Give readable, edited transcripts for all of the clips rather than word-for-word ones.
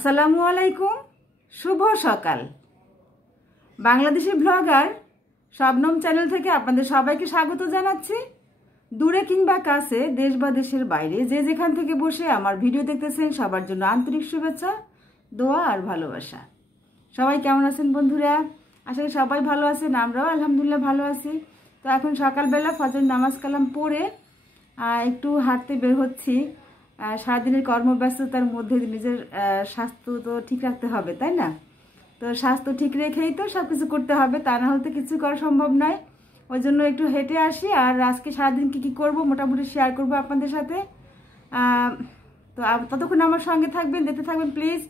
আসসালামু আলাইকুম, শুভ সকাল। বাংলাদেশি ব্লগার শবনম চ্যানেল থেকে আপনাদের সবাইকে স্বাগত জানাচ্ছি। দূরে কিংবা কাছে, দেশ বা দেশের বাইরে যে যেখান থেকে বসে আমার ভিডিও দেখতেছেন সবার জন্য আন্তরিক শুভেচ্ছা, দোয়া আর ভালোবাসা। সবাই কেমন আছেন বন্ধুরা? আশা করি সবাই ভালো আছেন, আমরাও আলহামদুলিল্লাহ ভালো আছি। তো এখন সকালবেলা ফজর নামাজ কালাম পড়ে একটু হাঁটতে বের হচ্ছি। সারাদিনের কর্মব্যস্ততার মধ্যে নিজের স্বাস্থ্য তো ঠিক রাখতে হবে, তাই না? তো স্বাস্থ্য ঠিক রেখেই তো সব কিছু করতে হবে, তা না হলে তো কিছু করা সম্ভব নয়। ওই জন্য একটু হেঁটে আসি, আর আজকে সারাদিন কী করবো মোটামুটি শেয়ার করবো আপনাদের সাথে। তো ততক্ষণ আমার সঙ্গে থাকবেন, দেখতে থাকবেন প্লিজ।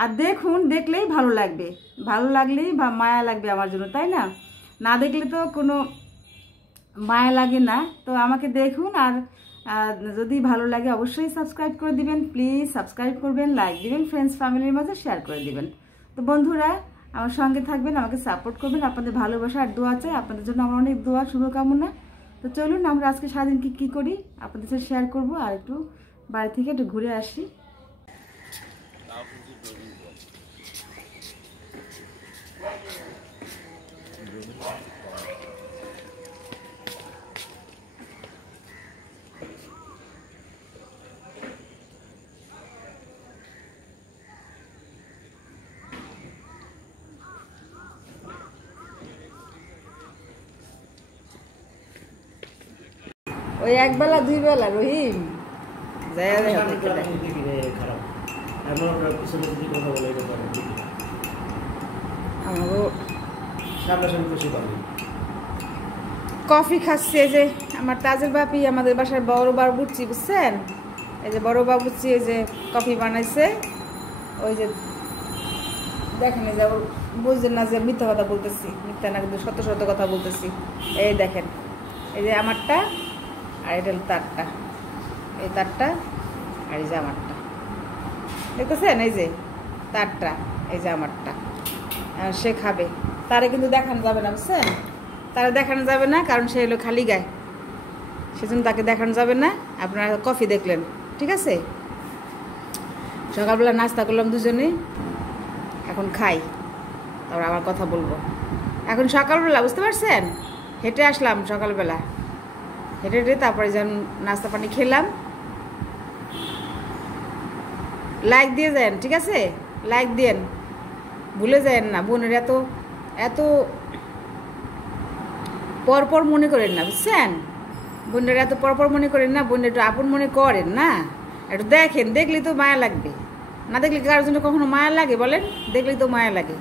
আর দেখুন, দেখলেই ভালো লাগবে, ভালো লাগলেই মায়া লাগবে আমার জন্য, তাই না? না দেখলে তো কোনো মায়া লাগে না। তো আমাকে দেখুন, আর যদি ভালো লাগে অবশ্যই সাবস্ক্রাইব করে দিবেন, প্লিজ সাবস্ক্রাইব করবেন, লাইক দিবেন, ফ্রেন্ডস ফ্যামিলির মাঝে শেয়ার করে দিবেন। তো বন্ধুরা আমার সঙ্গে থাকবেন, আমাকে সাপোর্ট করবেন, আপনাদের ভালোবাসা আর দোয়া চাই, আপনাদের জন্য আমার অনেক দোয়া শুভকামনা। তো চলুন আমরা আজকে সারাদিন কী করি আপনাদের সাথে শেয়ার করবো, আর একটু বাড়ি থেকে একটু ঘুরে আসি। ওই একবেলা দুই বেলা রহিম কফি খাচ্ছে। এই যে আমার তাজের বাপি, আমাদের বাসার বড় বাবুর্চি, বুঝছেন? এই যে বড় বাবুর্চি এই যে কফি বানাইছে। ওই যে দেখেন, এই যে বুঝছেন না যে মিথ্যা কথা বলতেছি, মিথ্যা না কিন্তু সত্য সত্য কথা বলতেছি। এই দেখেন, এই যে আমারটা, আর এটা হলো তারটা, এই তারটা, আর এই যে আমারটা, দেখতেছেন? এই যে তারটা, এই যে আমারটা। আর সে খাবে, তারে কিন্তু দেখানো যাবে না, বুঝছেন? তারা দেখানো যাবে না, কারণ সে হলো খালি গায়ে, সেজন্য তাকে দেখানো যাবে না। আপনারা কফি দেখলেন, ঠিক আছে? সকালবেলা নাস্তা করলাম দুজনে, এখন খাই, তারপর আবার কথা বলবো। এখন সকালবেলা, বুঝতে পারছেন? হেঁটে আসলাম সকালবেলা, হেঁটে হেঁটে তারপরে যেন নাস্তা পানি খেলাম। লাইক দিয়ে যান, ঠিক আছে? লাইক দেন, ভুলে যান না। বোনের এত এত পরপর মনে করেন না, বুঝছেন? বোনের এত পরপর মনে করেন না, বোনের একটু আপন মনে করেন না, একটু দেখেন, দেখলেই তো মায়া লাগবে। না দেখলে কারোর জন্য কখনো মায়া লাগে বলেন? দেখলেই তো মায়া লাগে,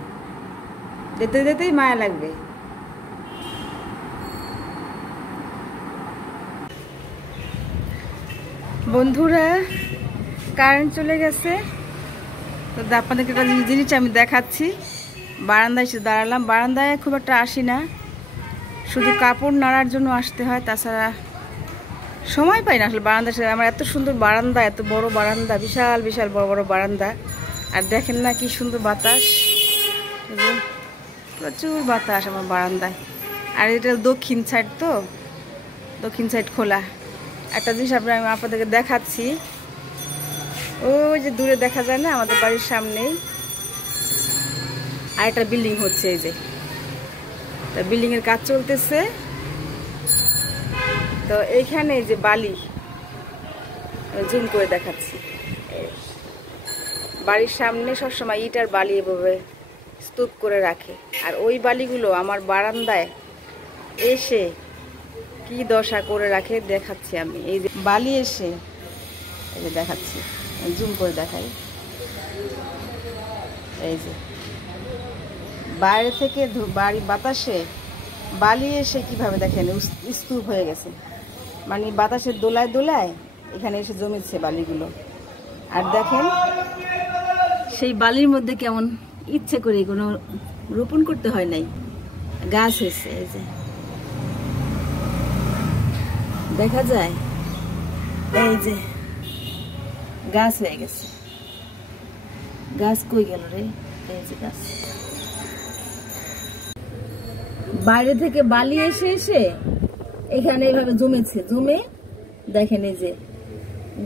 যেতে যেতেই মায়া লাগবে। বন্ধুরা কারেন্ট চলে গেছে, তো আপনাদেরকে একটা জিনিস আমি দেখাচ্ছি। বারান্দায় এসে দাঁড়ালাম, বারান্দায় খুব একটা আসি না, শুধু কাপড় নাড়ার জন্য আসতে হয়, তাছাড়া সময় পাই না আসলে বারান্দা। আমার এত সুন্দর বারান্দা, এত বড় বারান্দা, বিশাল বিশাল বড় বড় বারান্দা। আর দেখেন না কি সুন্দর বাতাস, প্রচুর বাতাস আমার বারান্দায়। আর এটা দক্ষিণ সাইড, তো দক্ষিণ সাইড খোলা। একটা জিনিস আমি আপনাদেরকে দেখাচ্ছি, ওই যে দূরে দেখা যায় না, আমাদের বাড়ির সামনেই আর একটা বিল্ডিং হচ্ছে। এই যে বিল্ডিং এর কাজ চলতেছে, তো এইখানে এই যে বালি, জুম করে দেখাচ্ছি, বাড়ির সামনে সবসময় ইট আর বালি এভাবে স্তূপ করে রাখে। আর ওই বালিগুলো আমার বারান্দায় এসে কি দশা করে রাখে দেখাচ্ছি আমি। এই যে বালি এসে, এই যে দেখাচ্ছি, জুম করে দেখাই। এই যে বাইরে থেকে বাড়ি বাতাসে বালি এসে কিভাবে দেখেন স্তূপ হয়ে গেছে, মানে বাতাসের দোলায় দোলায় এখানে এসে জমেছে বালিগুলো। আর দেখেন সেই বালির মধ্যে কেমন ইচ্ছে করে কোনো রোপণ করতে হয় নাই, গাছ হয়েছে। এই যে দেখা যায়, এই যে গাছ হয়ে গেছে। গাছ কই গেল রে? এই যে গাছ, বাইরে থেকে বালি এসে এসে এখানে এইভাবে জমেছে, জমে দেখেন এই যে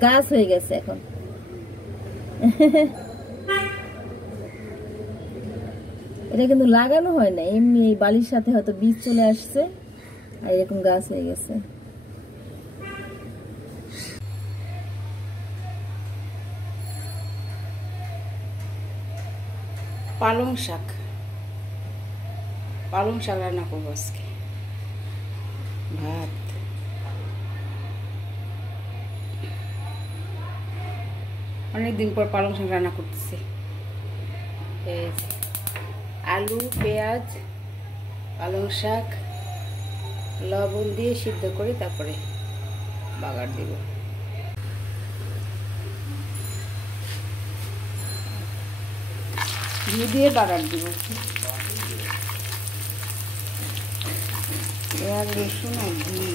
গাছ হয়ে গেছে এখন। এটা কিন্তু লাগানো হয় না, এমনি এই বালির সাথে হয়তো বীজ চলে আসছে আর এরকম গাছ হয়ে গেছে। পালং শাক রান্না করবো আজকে। ভাত, অনেকদিন পর পালং শাক রান্না করতেছি। এই আলু, পেঁয়াজ, পালং শাক লবণ দিয়ে সিদ্ধ করে তারপরে বাগার দিব। ঘি দিয়ে বাগার দিব। পেঁয়াজ, রসুন আর ঘি।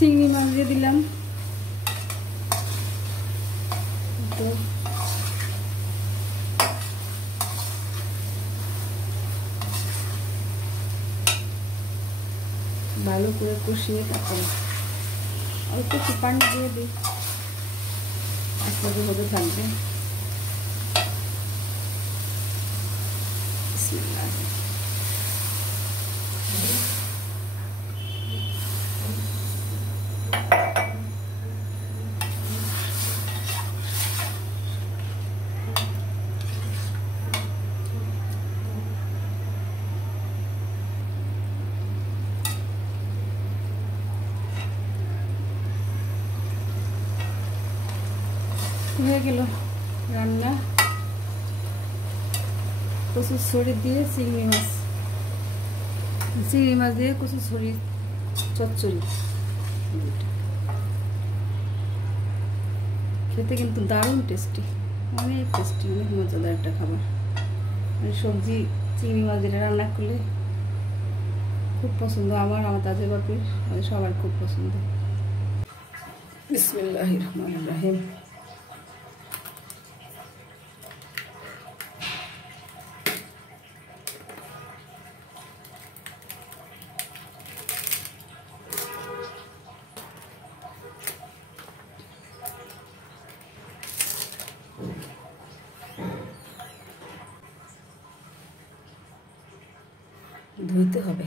চিংড়ি মাছ দিয়ে দিলাম। ভালো করে কষিয়ে তারপরে অল্প একটু পানি দিয়ে দিই, আস্তে হতে থাকবে। হয়ে গেল রান্না। কচুর ছড়ি দিয়ে চিংড়ি মাছ দিয়ে কচুর ছড়ি চচ্চড়ি। খেতে কিন্তু দারুণ টেস্টি, অনেক টেস্টি, অনেক মজাদার একটা খাবার। সবজি চিংড়ি মাছ দিয়ে রান্না করলে খুব পছন্দ আমার তাজা বাপির, আমাদের সবার খুব পছন্দ। বিসমিল্লাহির রহমানির রহিম। ধুইতে হবে।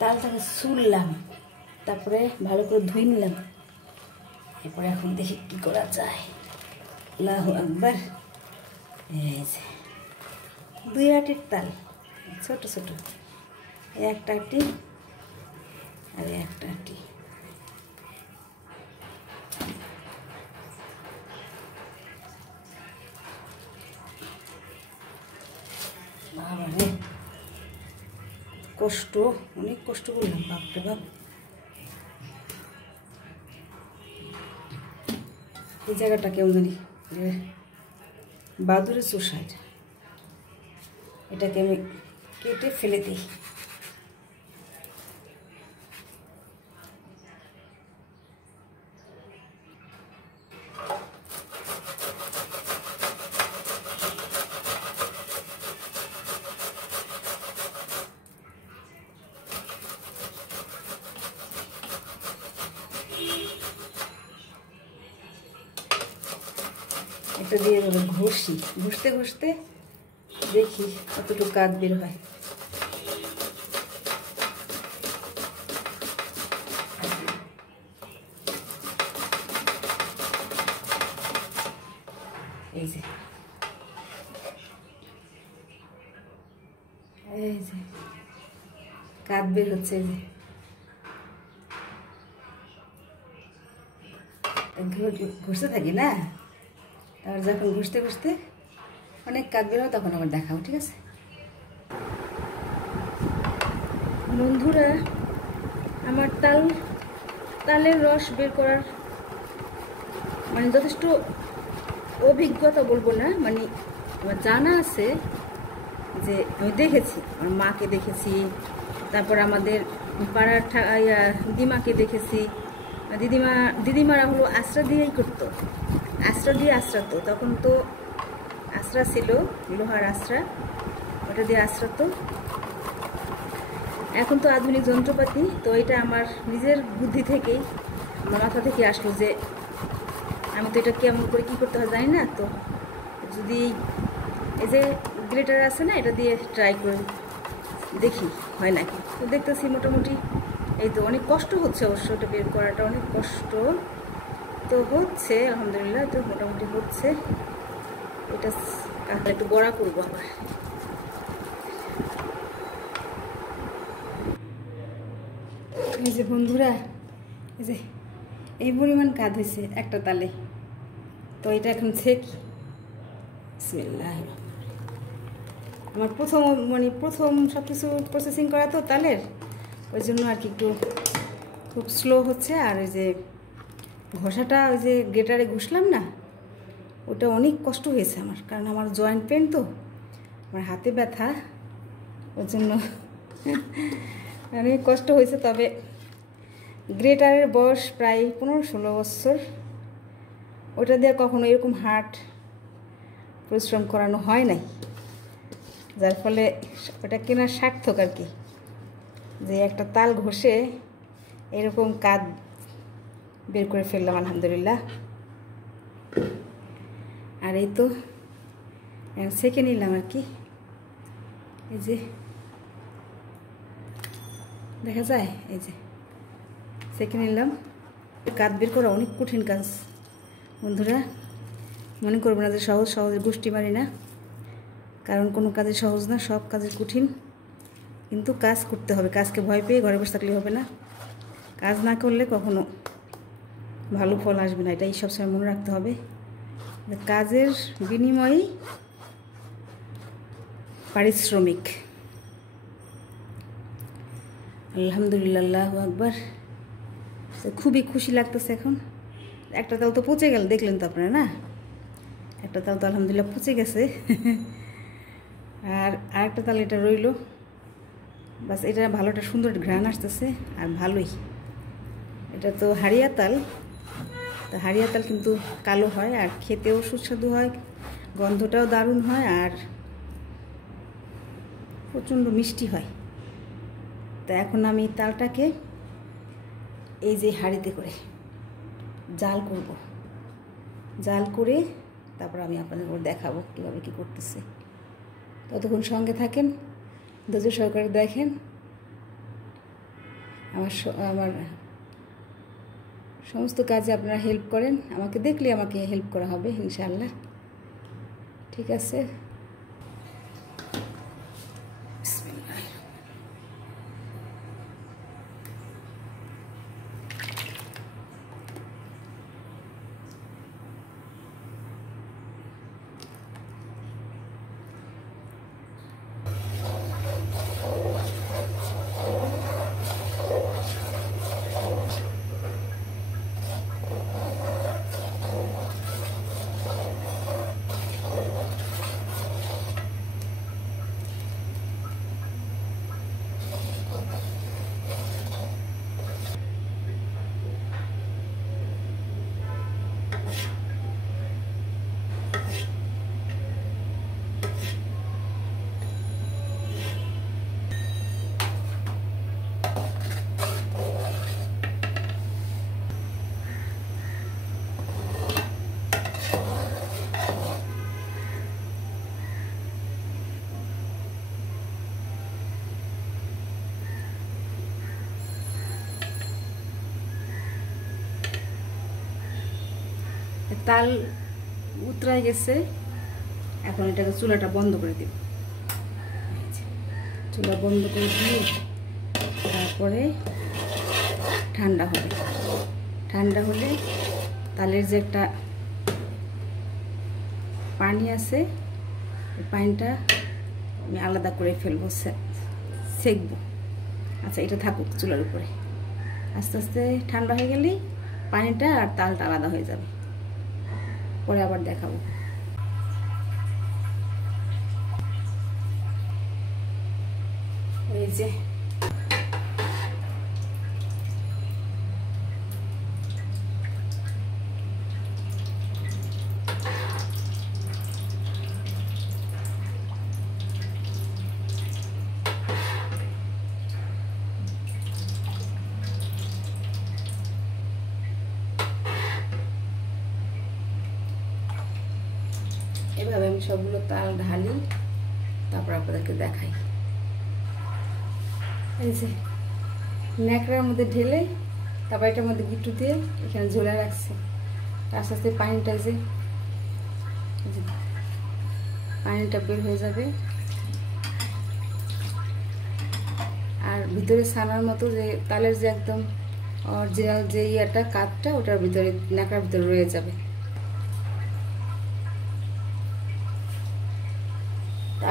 তালটাকে ছুললাম, তারপরে ভালো করে ধুয়ে নিলাম। এরপরে এখন দেখি কি করা যায়। আল্লাহু আকবার। এই যে 2 আটির তাল, ছোট ছোট, একটা আটি আর একটা আটি। বাবারে কষ্ট, অনেক কষ্ট করলাম, বাপরে বাপ। এই জায়গাটা কেমন জানি বাদুরের চোষা, এটাকে আমি কেটে ফেলে দিই। এটা দিয়ে ঘষি, ঘষতে ঘষতে দেখি কতটুকু কাঠ বের হয়। এই যে কাঠ বের হচ্ছে, এই যে ঘষতে থাকি না, তারপর যখন ঘষতে ঘষতে অনেক কাঠ বের হয় তখন আবার দেখাও, ঠিক আছে বন্ধুরা। আমার তালের রস বের করার মানে যথেষ্ট অভিজ্ঞতা বলবো না, মানে আমার জানা আছে যে আমি দেখেছি, আমার মাকে দেখেছি, তারপর আমাদের পাড়ার দিদিমাকে দেখেছি। দিদিমারা হলো আশ্রা দিয়েই করতো, আশ্রা দিয়ে আশ্রাতো। তখন তো আশ্রা ছিল, লোহার আশ্রা, ওটা দিয়ে আশ্রাতো। এখন তো আধুনিক যন্ত্রপাতি, তো এটা আমার নিজের বুদ্ধি থেকেই, আমার মাথা থেকে আসলো যে আমি তো এটা কেমন করে কী করতে হয় জানি না, তো যদি এই যে গ্রেটার আছে না, এটা দিয়ে ট্রাই করে দেখি হয় নাকি। তো দেখতেছি মোটামুটি, এই তো অনেক কষ্ট হচ্ছে অবশ্য, এটা বের করাটা অনেক কষ্ট, তো হচ্ছে আলহামদুলিল্লাহ, তো মোটামুটি হচ্ছে। এটা একটু বড়া করবো আবার। এই যে বন্ধুরা, এই যে এই পরিমাণ কাজ হয়েছে একটা তালে, তো এটা এখন ছেঁকি। বিসমিল্লাহ। আমার প্রথম সব কিছু প্রসেসিং করা তো তালের, ওই জন্য আর কি একটু খুব স্লো হচ্ছে। আর ওই যে ঘষাটা, ওই যে গ্রেটারে ঘষলাম না, ওটা অনেক কষ্ট হয়েছে আমার, কারণ আমার জয়েন্ট পেন তো, আমার হাতে ব্যথা, ওর জন্য অনেক কষ্ট হয়েছে। তবে গ্রেটারের বয়স প্রায় 15-16 বছর, ওটা দিয়ে কখনো এরকম হার্ড পরিশ্রম করানো হয় নাই। যার ফলে ওটা কেনার সার্থক আর কি, যে একটা তাল ঘষে এরকম কাজ বের করে ফেললাম আলহামদুলিল্লাহ। আর এই তো সেকে নিলাম আর কি, এই যে দেখা যায়, এই যে সেকে নিলাম। কাজ বের করা অনেক কঠিন কাজ বন্ধুরা, মনে করবো না যে সহজ, সহজে গোষ্ঠী মারি না, কারণ কোনো কাজে সহজ না, সব কাজে কঠিন। কিন্তু কাজ করতে হবে, কাজকে ভয় পেয়ে ঘরে বসে থাকলে হবে না, কাজ না করলে কখনো ভালো ফল আসবে না, এটাই সবসময় মনে রাখতে হবে। কাজের বিনিময়ে পারিশ্রমিক। আলহামদুলিল্লাহ, আল্লাহু আকবার। খুবই খুশি লাগতেছে এখন। একটা তাল তো পচে গেল, দেখলেন তো আপনারা না, একটা তাল তো আলহামদুলিল্লাহ পচে গেছে। আর আরেকটা তাল এটা রইল, বাস এটা ভালো, একটা সুন্দর ঘ্রাণ আসতেছে আর ভালোই। এটা তো হাড়িয়া তাল, তো হাড়িয়া তাল কিন্তু কালো হয় আর খেতেও সুস্বাদু হয়, গন্ধটাও দারুণ হয় আর প্রচণ্ড মিষ্টি হয়। তা এখন আমি তালটাকে এই যে হাঁড়িতে করে জাল করব, জাল করে তারপর আমি আপনাদের দেখাবো কীভাবে কী করতেছে। ততক্ষণ সঙ্গে থাকেন, ধৈর্য সহকারে দেখেন। আমার সমস্ত কাজে আপনারা হেল্প করেন, আমাকে দেখলে আমাকে হেল্প করা হবে ইনশাআল্লাহ। ঠিক আছে, তাল উতরাই গেছে, এখন এটাকে চুলাটা বন্ধ করে দেব। চুলা বন্ধ করে দিয়ে তারপরে ঠান্ডা হবে, ঠান্ডা হলে তালের যে একটা পানি আছে, ওই পানিটা আমি আলাদা করে ফেলবো, সেকবো। আচ্ছা, এটা থাকুক চুলার উপরে, আস্তে আস্তে ঠান্ডা হয়ে গেলেই পানিটা আর তালটা আলাদা হয়ে যাবে, পরে আবার দেখাবো। এই যে এভাবে আমি সবগুলো তাল ঢালি, তারপর আপনাদেরকে দেখাই। এই যে ন্যাকড়ার মধ্যে ঢেলে তারপর এটার মধ্যে গিট্টু দিয়ে এখানে ঝোলা রাখছি, আস্তে আস্তে পানিটা যে পানিটা বের হয়ে যাবে। আর ভিতরে ছানার মতো যে তালের যে একদম অরিজিনাল যে ইয়াটা কাঠটা, ওটার ভিতরে ন্যাকড়ার ভিতরে রয়ে যাবে।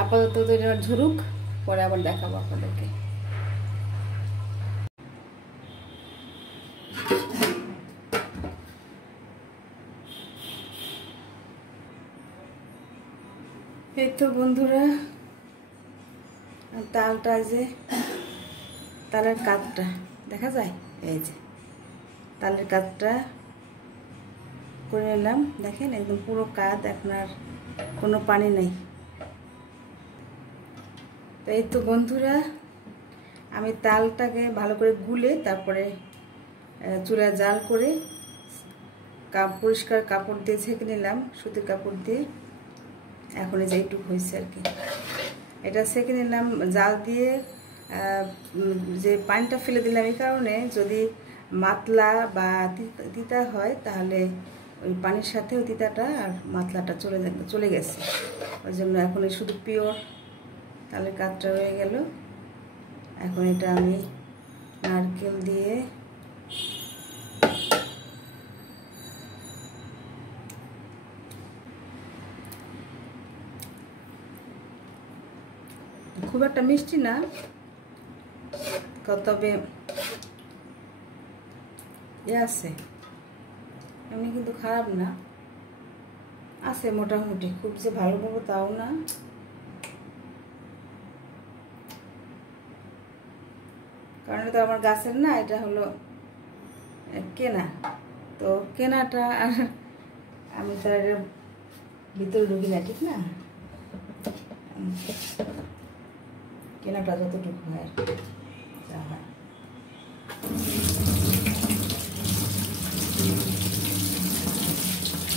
আপাতত এটা ঝরুক, পরে আবার দেখাবো আপনাদেরকে। এই তো বন্ধুরা, তালটা যে তালের কাঠটা দেখা যায়, এই যে তালের কাঠটা করে নিলাম। দেখেন একদম পুরো কাঠ, এখন আর কোনো পানি নেই। তো এই তো বন্ধুরা, আমি তালটাকে ভালো করে গুলে তারপরে চুলায় জাল করে পরিষ্কার কাপড় দিয়ে ছেঁকে নিলাম, সুতির কাপড় দিয়ে। এখন এই যে এইটুকু হয়েছে আর কি, এটা ছেঁকে নিলাম জাল দিয়ে। যে পানিটা ফেলে দিলাম এই কারণে, যদি মাতলা বা তিতা হয় তাহলে ওই পানির সাথে ওই তিতাটা আর মাতলাটা চলে গেছে। ওই জন্য এখন শুধু পিওর তালের কাঠটা রয়ে গেল। এখন এটা আমি নারকেল দিয়ে খুব একটা মিষ্টি না, তবে আছে, এমনি কিন্তু খারাপ না, আছে মোটামুটি, খুব যে ভালো বলবো তাও না। কারণ এটা আমার গাছের না, এটা হলো কেনা। তো কেনাটা আমি তো আর ভিতরে ঢুকি না, ঠিক না? কেনাটা যতটুকু হয় যা হয়।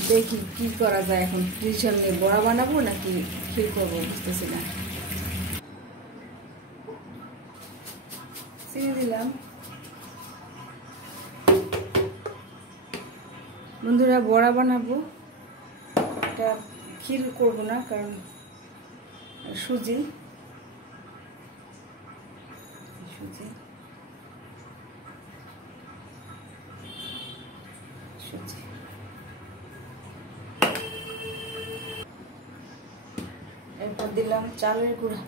দেখি কি করা যায় এখন, ফ্রিজের নিয়ে বড়া বানাবো নাকি ক্ষীর করবো বুঝতেছি না। চিনি দিলাম। বন্ধুরা, বড়া বানাবো, এটা ক্ষীর করবো না, কারণ সুজি সুজি সুজি এরপর দিলাম চালের গুঁড়া।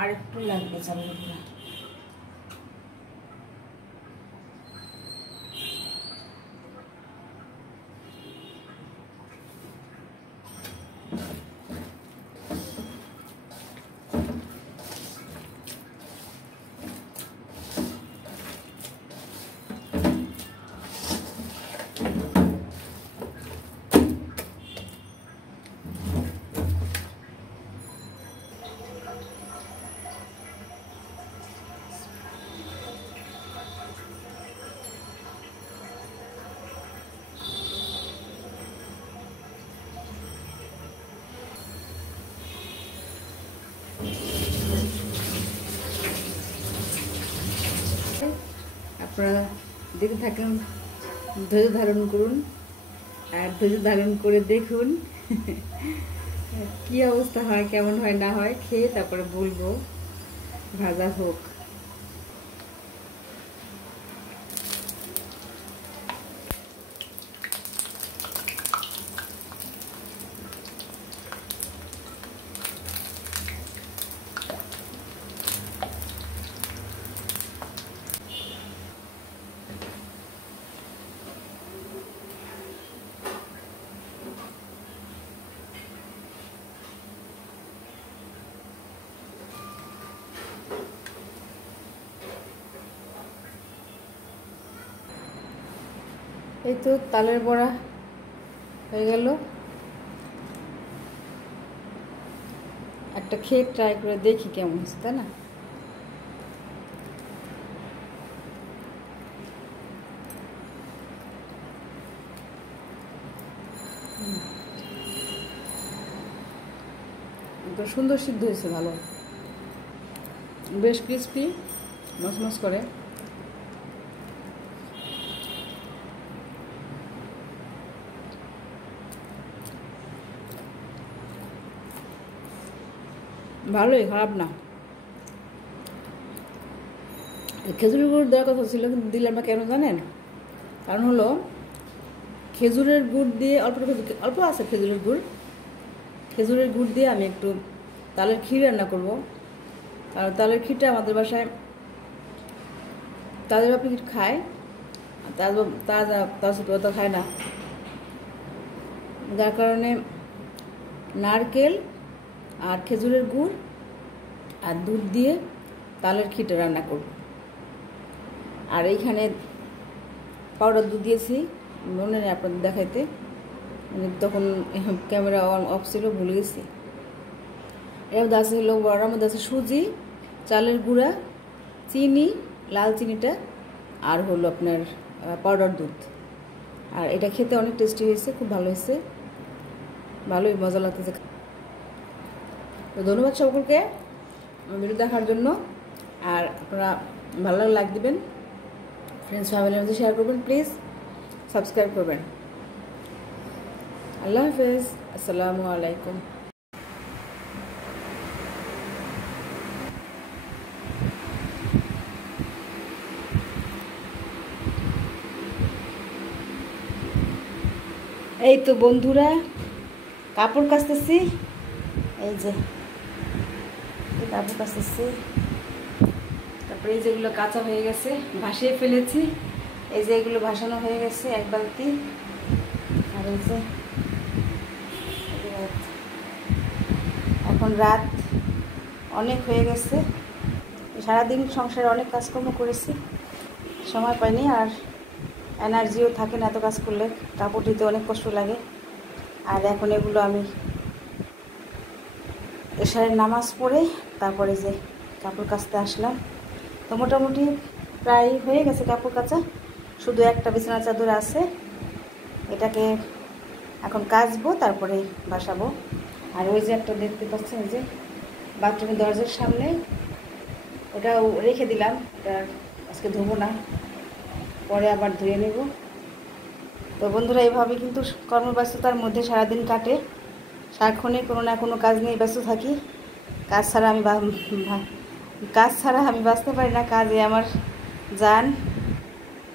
আর একটু লাগবে চালের গুঁড়া। আপনারা দেখে থাকেন, ধৈর্য ধারণ করুন, আর ধৈর্য ধারণ করে দেখুন কি অবস্থা হয়, কেমন হয় না হয়, খেয়ে তারপরে বলবো। ভাজা হোক। এই তো তালের বড়া হয়ে গেল। একটা খেয়ে ট্রাই করে দেখি কেমন হচ্ছে, তাই না? সুন্দর সিদ্ধ হয়েছে, ভালো, বেশ ক্রিস্পি, মচমচ করে। ভালোই, খারাপ না। খেজুরের গুড় দেওয়ার কথা ছিল, কিন্তু দিলাম না। কেন জানেন? কারণ হলো খেজুরের গুড় দিয়ে অল্প আছে খেজুরের গুড় দিয়ে আমি একটু তালের ক্ষীর রান্না করব। আর তালের ক্ষীরটা আমাদের বাসায় তাদের বাপি খায়, তাজা খায় না, যার কারণে নারকেল আর খেজুরের গুড় আর দুধ দিয়ে তালের ক্ষীরটা রান্না করব। আর এইখানে পাউডার দুধ দিয়েছি, মনে নেই আপনাদের দেখাইতে, তখন ক্যামেরা অফ ছিল, ভুলে গেছি। এর মধ্যে আছে হলো বড়ার মধ্যে আছে সুজি, চালের গুঁড়া, চিনি, লাল চিনিটা, আর হলো আপনার পাউডার দুধ। আর এটা খেতে অনেক টেস্টি হয়েছে, খুব ভালো হয়েছে, ভালোই মজা লাগতেছে। তো ধন্যবাদ সকলকে ভিডিও দেখার জন্য। আর আপনারা ভালো লাগলে লাইক দিবেন, ফ্রেন্ডস ফ্যামিলির মধ্যে শেয়ার করবেন, প্লিজ সাবস্ক্রাইব করবেন। আল্লাহ হাফেজ, আসসালামু আলাইকুম। এই তো বন্ধুরা কাপড় কাচতেছি, এই যে কাপড় কাচতেছি, তারপরে এই যেগুলো কাঁচা হয়ে গেছে ভাসিয়ে ফেলেছি, এই যে এগুলো ভাসানো হয়ে গেছে এক বালতি। আর এই যে এখন রাত অনেক হয়ে গেছে, সারাদিন সংসারে অনেক কাজকর্ম করেছি, সময় পাইনি, আর এনার্জিও থাকে না এত কাজ করলে, কাপড় ধুতে অনেক কষ্ট লাগে। আর এখন এগুলো আমি এশারের নামাজ পড়ে তারপরে যে কাপড় কাচতে আসলাম। তো মোটামুটি প্রায় হয়ে গেছে কাপড় কাচা, শুধু একটা বিছানা চাদর আছে, এটাকে এখন কাচবো তারপরে বাসাবো। আর ওই যে একটা দেখতে পাচ্ছেন, ওই যে বাথরুমের দরজার সামনে, ওটাও রেখে দিলাম, ওটা আজকে ধোবো না, পরে আবার ধুয়ে নেব। তো বন্ধুরা এইভাবে কিন্তু কর্মব্যস্ততার মধ্যে সারাদিন কাটে, সারাক্ষণে কোনো না কোনো কাজ নিয়ে ব্যস্ত থাকি। কাজ ছাড়া আমি বাঁচতে পারি না, কাজে আমার জান,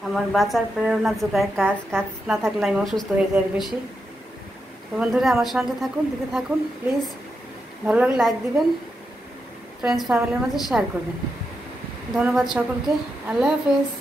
আমার বাঁচার প্রেরণা যোগায় কাজ। কাজ না থাকলে আমি অসুস্থ হয়ে যাই বেশি। তো বন্ধুরা আমার সঙ্গে থাকুন, দিকে থাকুন, প্লিজ ভালো লাগলে লাইক দিবেন, ফ্রেন্ডস ফ্যামিলির মাঝে শেয়ার করবেন। ধন্যবাদ সকলকে, আল্লাহ হাফেজ।